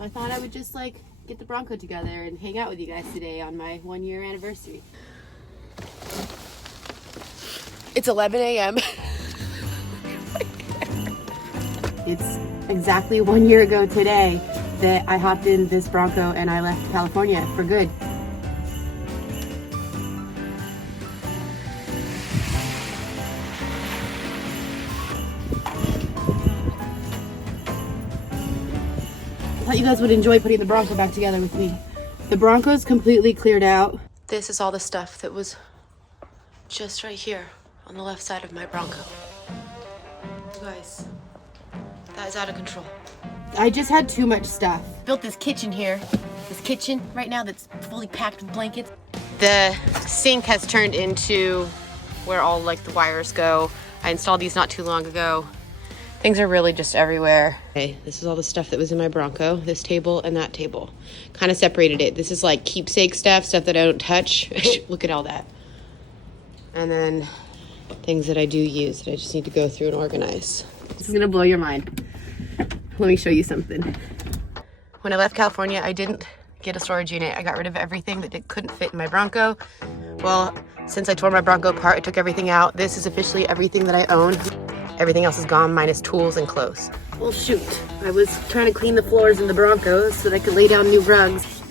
I thought I would just like get the Bronco together and hang out with you guys today on my 1-year anniversary. It's 11 a.m. It's exactly 1 year ago today that I hopped in this Bronco and I left California for good. I thought you guys would enjoy putting the Bronco back together with me. The Bronco's completely cleared out. This is all the stuff that was just right here on the left side of my Bronco. You guys, that is out of control. I just had too much stuff. Built this kitchen here. This kitchen right now that's fully packed with blankets. The sink has turned into where all like the wires go. I installed these not too long ago. Things are really just everywhere. Okay, this is all the stuff that was in my Bronco, this table and that table. Kind of separated it. This is like keepsake stuff that I don't touch. Look at all that. And then things that I do use that I just need to go through and organize. This is gonna blow your mind. Let me show you something. When I left California, I didn't get a storage unit. I got rid of everything that couldn't fit in my Bronco. Well, since I tore my Bronco apart, I took everything out. This is officially everything that I own. Everything else is gone, minus tools and clothes. Well, shoot. I was trying to clean the floors in the Bronco so that I could lay down new rugs.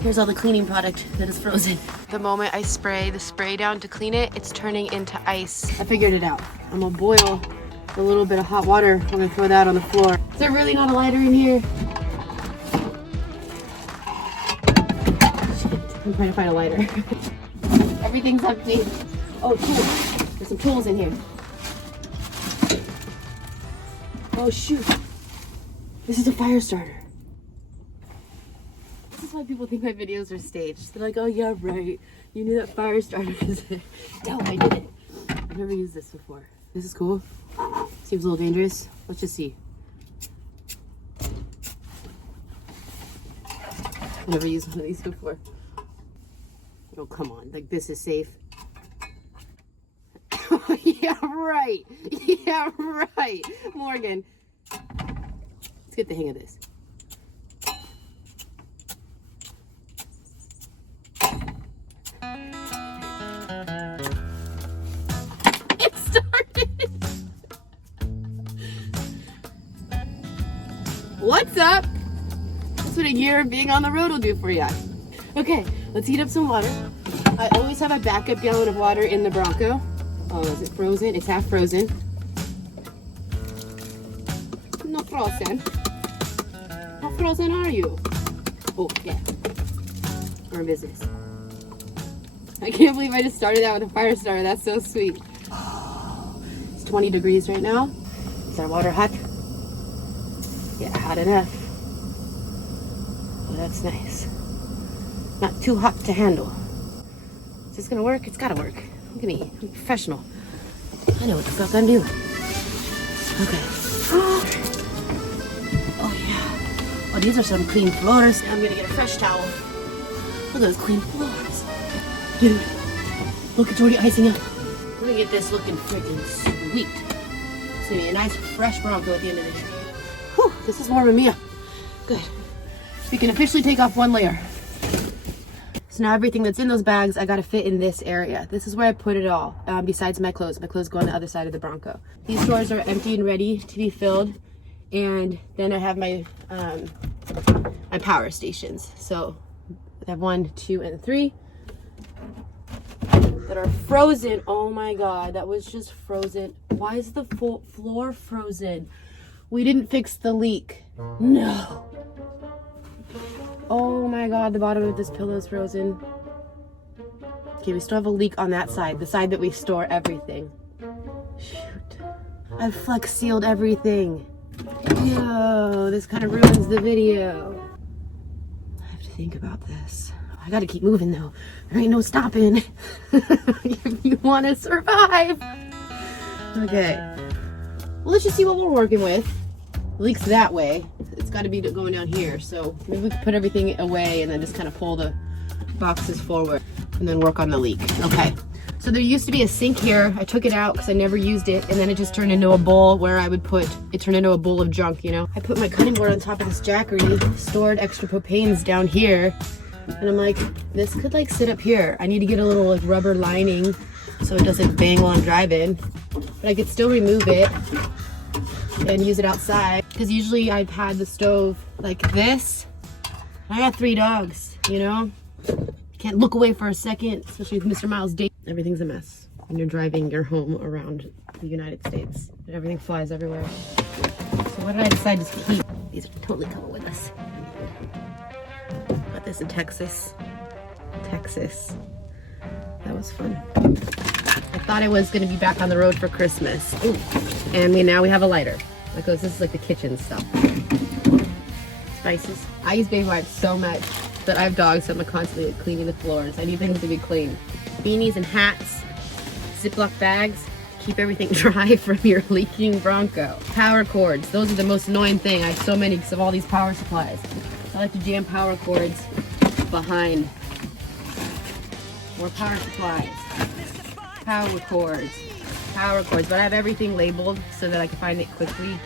Here's all the cleaning product that is frozen. The moment I spray the spray down to clean it, it's turning into ice. I figured it out. I'm gonna boil a little bit of hot water. I'm gonna throw that on the floor. Is there really not a lighter in here? Shit, I'm trying to find a lighter. Everything's empty. Oh, tools. There's some tools in here. Oh shoot, this is a fire starter. This is why people think my videos are staged. They're like, oh yeah, right. You knew that fire starter was there. No, I didn't. I've never used this before. This is cool. Seems a little dangerous. Let's just see. I've never used one of these before. Oh, come on. Like, this is safe. Yeah, right. Yeah, right. Morgan. Let's get the hang of this. It started. What's up? That's what a year of being on the road will do for you. Okay, let's heat up some water. I always have a backup gallon of water in the Bronco. Oh, is it frozen? It's half frozen. Not frozen. How frozen are you? Oh, yeah. We're in business. I can't believe I just started out with a fire starter. That's so sweet. It's 20 degrees right now. Is our water hot? Yeah, hot enough. Oh, that's nice. Not too hot to handle. Is this gonna work? It's gotta work. Look at me, I'm a professional. I know what the fuck I'm doing. Okay. Oh yeah. Oh, these are some clean floors. I'm gonna get a fresh towel. Look at those clean floors. Dude, look, it's already icing up. We're gonna get this looking freaking sweet. It's gonna be a nice fresh Bronco at the end of this. Whew, this is warming me up. Good. We can officially take off one layer. So now everything that's in those bags, I gotta fit in this area. This is where I put it all, besides my clothes. My clothes go on the other side of the Bronco. These drawers are empty and ready to be filled. And then I have my my power stations. So I have 1, 2, and 3 that are frozen. Oh my God, that was just frozen. Why is the floor frozen? We didn't fix the leak. No. Oh my God, the bottom of this pillow is frozen. Okay, we still have a leak on that side, the side that we store everything. Shoot. I've flex sealed everything. Yo, this kind of ruins the video. I have to think about this. I gotta keep moving though. There ain't no stopping. If you want to survive. Okay. Well, let's just see what we're working with. Leaks that way. It's got to be going down here, so maybe we can put everything away and then just kind of pull the boxes forward and then work on the leak. Okay, So there used to be a sink here. I took it out because I never used it, and then it just turned into a bowl where I would put, it turned into a bowl of junk, you know? I put my cutting board on top of this jackery, stored extra propanes down here, and I'm like, this could like sit up here. I need to get a little like rubber lining so it doesn't bang while I'm driving, but I could still remove it and use it outside, because usually I've had the stove like this. I got 3 dogs, you know? Can't look away for a second, especially with Mr. Miles' date. Everything's a mess when you're driving your home around the United States and everything flies everywhere. So what did I decide to keep? These are totally coming with us. Got this in Texas. Texas. That was fun. I thought I was gonna be back on the road for Christmas. Ooh. And now we have a lighter. Because this is like the kitchen stuff. Spices. I use baby wipes so much that I have dogs, so I'm constantly cleaning the floors. I need things to be clean. Beanies and hats, Ziploc bags, keep everything dry from your leaking Bronco. Power cords, those are the most annoying thing. I have so many because of all these power supplies. I like to jam power cords behind. More power supplies. Power cords. Power cords, but I have everything labeled so that I can find it quickly.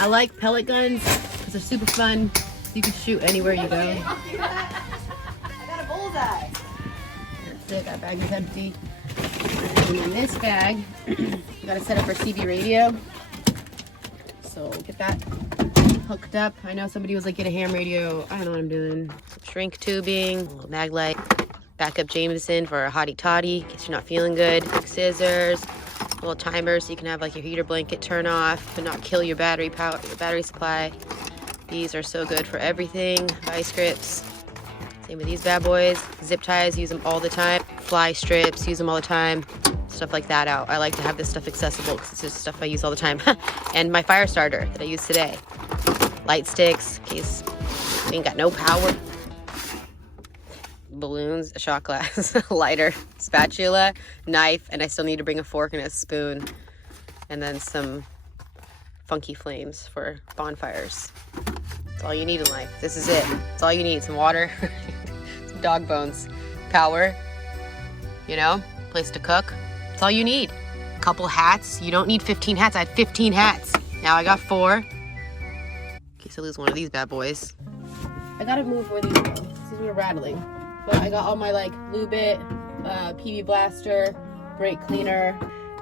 I like pellet guns because they're super fun. You can shoot anywhere you go. I got a bullseye. That's it, that bag is empty. And in this bag, you gotta set up our CB radio. So get that hooked up. I know somebody was like, get a ham radio. I don't know what I'm doing. Shrink tubing, a little mag light, backup Jameson for a hottie toddy in case you're not feeling good. Scissors, a little timer so you can have like your heater blanket turn off and not kill your battery supply. These are so good for everything. Vice grips. Same with these bad boys. Zip ties, use them all the time. Fly strips, use them all the time. Stuff like that out. I like to have this stuff accessible because it's just stuff I use all the time. And my fire starter that I used today. Light sticks, in case we ain't got no power. Balloons, a shot glass, lighter, spatula, knife, and I still need to bring a fork and a spoon. And then some funky flames for bonfires. That's all you need in life. This is it. That's all you need. Some water, some dog bones, power, you know, place to cook. That's all you need. A couple hats. You don't need 15 hats. I had 15 hats. Now I got 4. In case I lose one of these bad boys. I gotta move where these go. These are rattling. But I got all my like Lube It, PB Blaster, brake cleaner.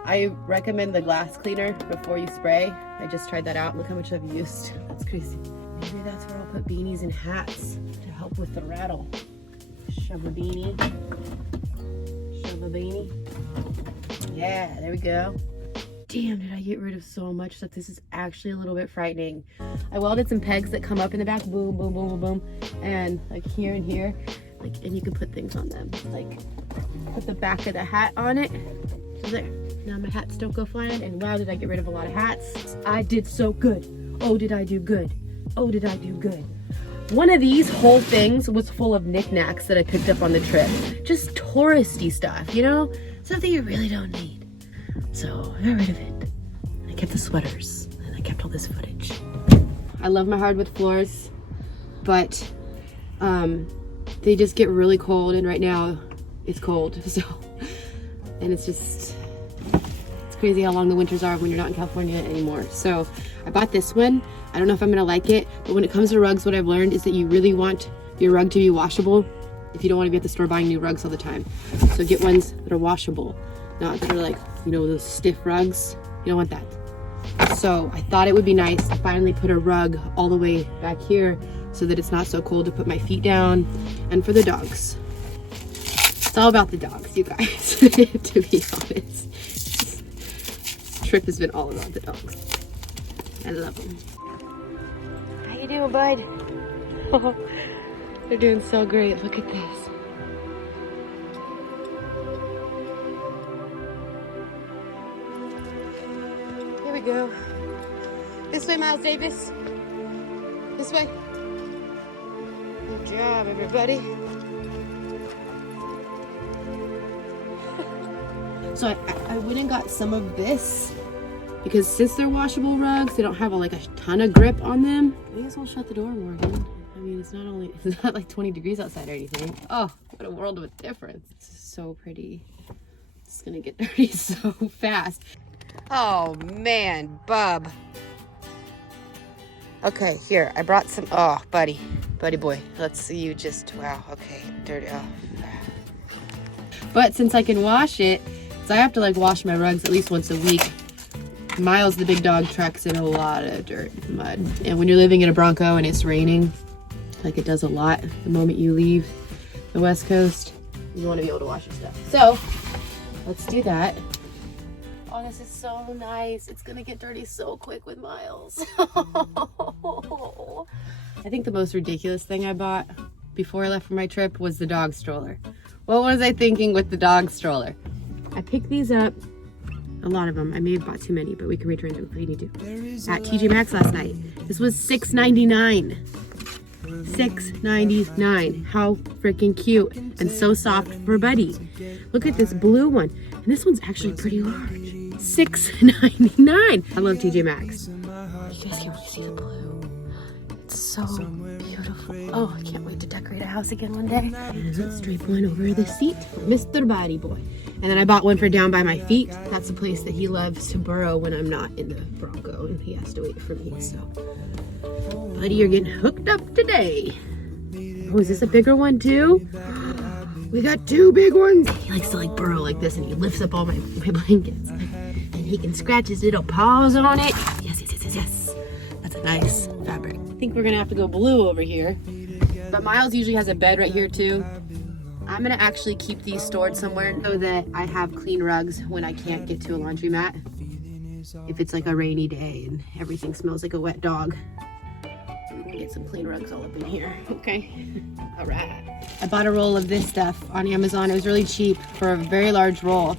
I recommend the glass cleaner before you spray. I just tried that out. Look how much I've used. That's crazy. Maybe that's where I'll put beanies and hats to help with the rattle. Shove a beanie. Shove a beanie. Yeah, there we go. Damn, did I get rid of so much stuff? This is actually a little bit frightening. I welded some pegs that come up in the back. Boom, boom, boom, boom, boom. And like here and here. Like, and you can put things on them. Like, put the back of the hat on it. So there. Now my hats don't go flying, and wow, did I get rid of a lot of hats. I did so good. Oh, did I do good. Oh, did I do good. One of these whole things was full of knickknacks that I picked up on the trip. Just touristy stuff, you know? Something you really don't need. So I got rid of it. I kept the sweaters, and I kept all this footage. I love my hardwood floors, but they just get really cold, and right now it's cold, so, and it's just, it's crazy how long the winters are when you're not in California anymore. So I bought this one. I don't know if I'm gonna like it, but when it comes to rugs, what I've learned is that you really want your rug to be washable if you don't want to be at the store buying new rugs all the time. So get ones that are washable, not that are like, you know, those stiff rugs. You don't want that. So I thought it would be nice to finally put a rug all the way back here so that it's not so cold to put my feet down, and for the dogs. It's all about the dogs, you guys, to be honest. This trip has been all about the dogs. I love them. How you doing, bud? Oh, they're doing so great. Look at this. Here we go. This way, Miles Davis. This way. Good job, everybody. So I went and got some of this because since they're washable rugs, they don't have like a ton of grip on them. May as well shut the door, Morgan. I mean, it's not like 20 degrees outside or anything. Oh, what a world of a difference. This is so pretty. It's gonna get dirty so fast. Oh man, bub. Okay, here, I brought some, oh, buddy boy. Let's see you just, wow, okay, dirty, oh. But since I can wash it, so I have to like wash my rugs at least once a week. Miles, the big dog, tracks in a lot of dirt and mud. And when you're living in a Bronco and it's raining, like it does a lot the moment you leave the West Coast, you want to be able to wash your stuff. So let's do that. Oh, this is so nice. It's gonna get dirty so quick with Miles. I think the most ridiculous thing I bought before I left for my trip was the dog stroller. What was I thinking with the dog stroller? I picked these up, a lot of them. I may have bought too many, but we can return them if we need to. At TJ Maxx last night. This was $6.99. $6.99. How freaking cute and so soft for Buddy. Look at this blue one, and this one's actually pretty large. $6.99. I love TJ Maxx. You guys can't really see the blue. It's so beautiful. Oh, I can't wait to decorate a house again one day. And let's drape one over the seat for Mr. Body Boy. And then I bought one for down by my feet. That's the place that he loves to burrow when I'm not in the Bronco and he has to wait for me. So, Buddy, you're getting hooked up today. Oh, is this a bigger one too? We got two big ones. He likes to like burrow like this and he lifts up all my blankets. And he can scratch his little paws on it. Yes, yes, yes, yes, yes. That's a nice fabric. I think we're gonna have to go blue over here. But Miles usually has a bed right here too. I'm gonna actually keep these stored somewhere so that I have clean rugs when I can't get to a laundromat. If it's like a rainy day and everything smells like a wet dog, we can get some clean rugs all up in here. Okay, all right. I bought a roll of this stuff on Amazon. It was really cheap for a very large roll.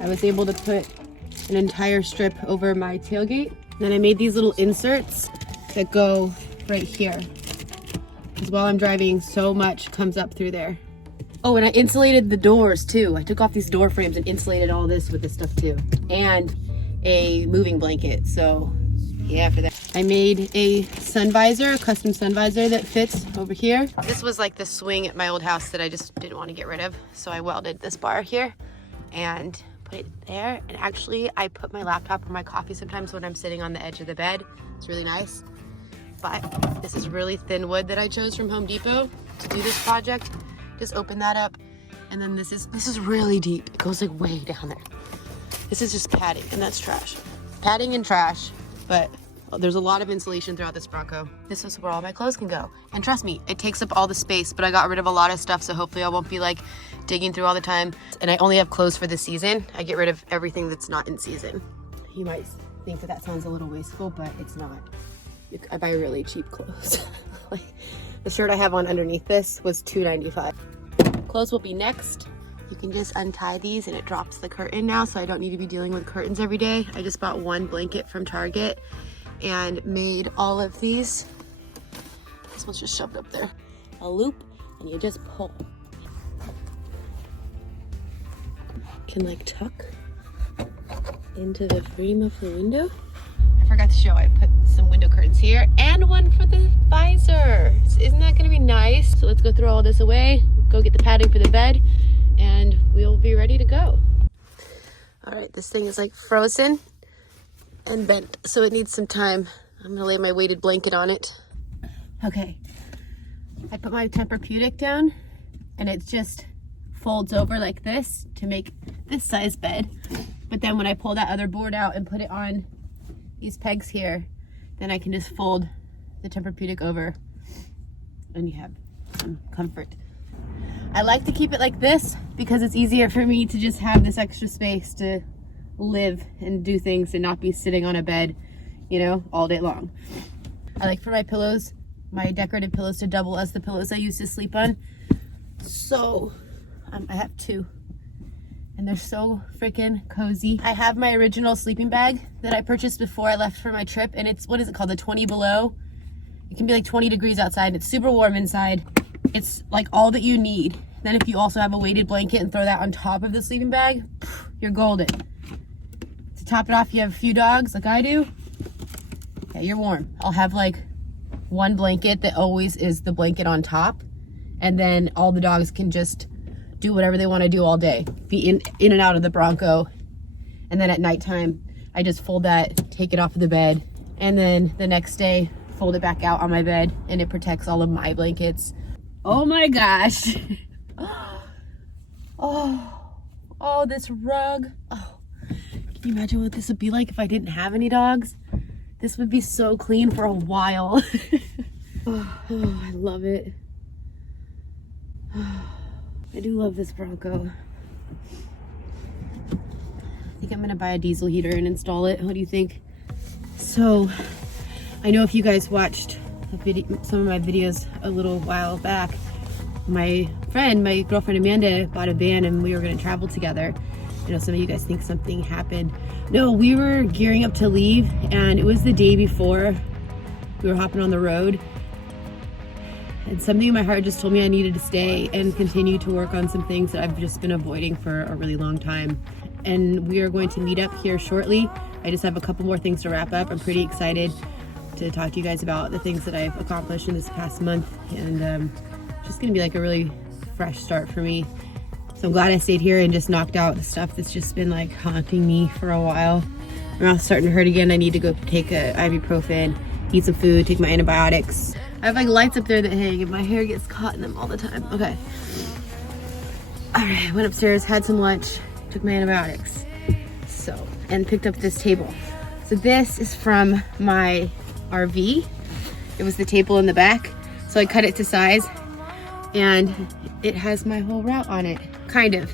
I was able to put an entire strip over my tailgate. Then I made these little inserts that go right here. Because while I'm driving, so much comes up through there. Oh, and I insulated the doors too. I took off these door frames and insulated all this with this stuff too. And a moving blanket, so yeah, for that. I made a sun visor, a custom sun visor that fits over here. This was like the swing at my old house that I just didn't want to get rid of. So I welded this bar here and put it there. And actually I put my laptop or my coffee sometimes when I'm sitting on the edge of the bed. It's really nice. But this is really thin wood that I chose from Home Depot to do this project. Just open that up, and then this is really deep. It goes like way down there. This is just padding, and that's trash. Padding and trash, but there's a lot of insulation throughout this Bronco. This is where all my clothes can go. And trust me, it takes up all the space, but I got rid of a lot of stuff, so hopefully I won't be like digging through all the time. And I only have clothes for the season. I get rid of everything that's not in season. You might think that that sounds a little wasteful, but it's not. I buy really cheap clothes. Like, the shirt I have on underneath this was $2.95. Clothes will be next. You can just untie these and it drops the curtain now, so I don't need to be dealing with curtains every day. I just bought one blanket from Target and made all of these. This one's just shoved up there. A loop, and you just pull. Can like tuck into the frame of the window. I forgot to show, I put some window curtains here and one for the visor. Isn't that gonna be nice? So let's go throw all this away, go get the padding for the bed, and we'll be ready to go. All right, this thing is like frozen and bent, so it needs some time. I'm gonna lay my weighted blanket on it. Okay, I put my Tempur-Pedic down and it just folds over like this to make this size bed. But then when I pull that other board out and put it on these pegs here, then I can just fold the Tempur-Pedic over and you have some comfort. I like to keep it like this because it's easier for me to just have this extra space to live and do things and not be sitting on a bed, you know, all day long. I like for my pillows, my decorative pillows, to double as the pillows I used to sleep on. So I have two and they're so freaking cozy. I have my original sleeping bag that I purchased before I left for my trip, and it's, what is it called, the 20 below? It can be like 20 degrees outside. It's super warm inside. It's like all that you need. Then if you also have a weighted blanket and throw that on top of the sleeping bag, you're golden. To top it off, you have a few dogs like I do. Yeah, you're warm. I'll have like one blanket that always is the blanket on top, and then all the dogs can just do whatever they want to do all day, be in and out of the Bronco. And then at nighttime, I just fold that, take it off of the bed, and then the next day, fold it back out on my bed, and it protects all of my blankets. Oh my gosh. Oh, this rug. Oh, can you imagine what this would be like if I didn't have any dogs? This would be so clean for a while. Oh, I love it. I do love this Bronco. I think I'm gonna buy a diesel heater and install it. What do you think? So, I know if you guys watched some of my videos a little while back, my girlfriend Amanda bought a van and we were gonna travel together. I know some of you guys think something happened. No, we were gearing up to leave and it was the day before we were hopping on the road. And something in my heart just told me I needed to stay and continue to work on some things that I've just been avoiding for a really long time. And we are going to meet up here shortly. I just have a couple more things to wrap up. I'm pretty excited to talk to you guys about the things that I've accomplished in this past month. And just gonna be like a really fresh start for me. So I'm glad I stayed here and just knocked out the stuff that's just been like haunting me for a while. My mouth's starting to hurt again. I need to go take a ibuprofen, eat some food, take my antibiotics. I have like lights up there that hang and my hair gets caught in them all the time. Okay. All right, went upstairs, had some lunch, took my antibiotics. So, and picked up this table. So this is from my RV. It was the table in the back. So I cut it to size and it has my whole route on it. Kind of.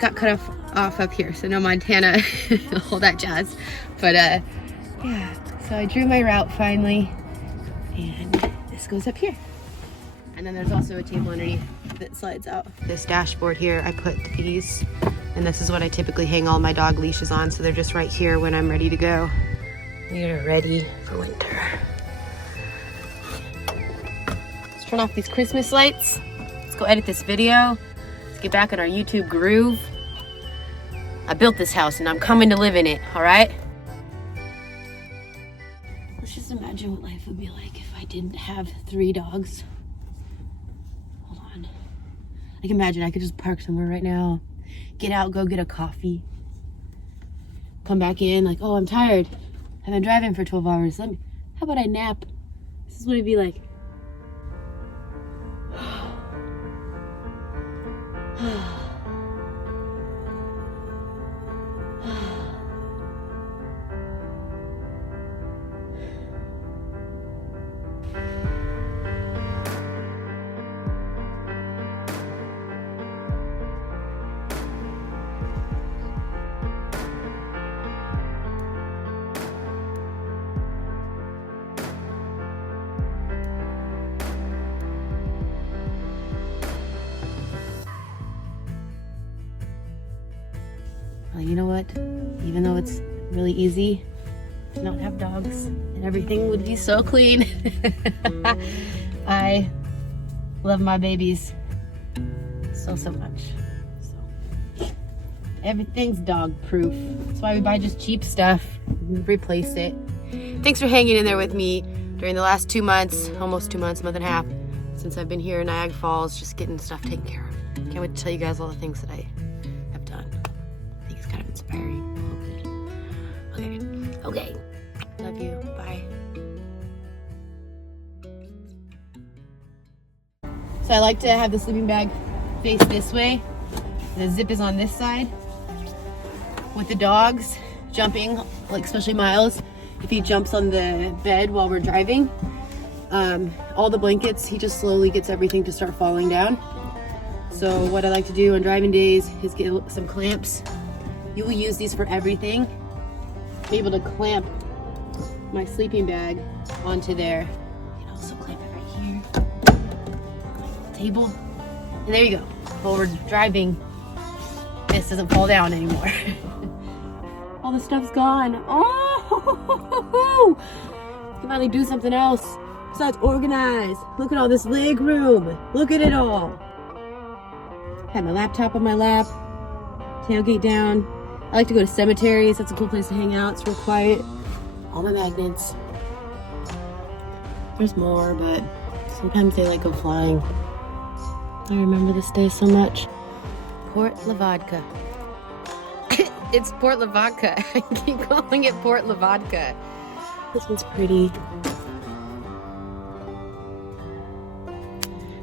Got cut off up here. So no Montana, all that jazz. But yeah, so I drew my route finally. And this goes up here. And then there's also a table underneath that slides out. This dashboard here, I put these, and this is what I typically hang all my dog leashes on, so they're just right here when I'm ready to go. We are ready for winter. Let's turn off these Christmas lights. Let's go edit this video. Let's get back in our YouTube groove. I built this house and I'm coming to live in it, all right? Let's just imagine what life would be like if I didn't have 3 dogs. Hold on. Like imagine I could just park somewhere right now, get out, go get a coffee, come back in like, oh, I'm tired. I've been driving for 12 hours. How about I nap? This is what it'd be like. Well, you know what? Even though it's really easy to not have dogs and everything would be so clean, I love my babies so much. So everything's dog proof. That's why we buy just cheap stuff and replace it. Thanks for hanging in there with me during the last 2 months, almost 2 months, month and a half, since I've been here in Niagara Falls, just getting stuff taken care of. Can't wait to tell you guys all the things that I have done. I think it's kind of inspiring. Okay. Love you. Bye. So I like to have the sleeping bag face this way. The zip is on this side. With the dogs jumping, like especially Miles, if he jumps on the bed while we're driving, all the blankets, he just slowly gets everything to start falling down. So what I like to do on driving days is get some clamps. You will use these for everything. Be able to clamp my sleeping bag onto there. You can also clamp it right here. Table. And there you go. While we're driving, this doesn't fall down anymore. All the stuff's gone. Oh! I can finally do something else besides organize. Look at all this leg room. Look at it all. Have my laptop on my lap. Tailgate down. I like to go to cemeteries. That's a cool place to hang out. It's real quiet. All my magnets. There's more, but sometimes they like go flying. I remember this day so much. Port Lavatka. It's Port Lavatka. I keep calling it Port Lavatka. This one's pretty.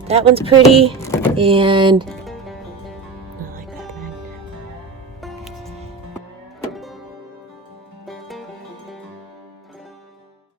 That one's pretty. And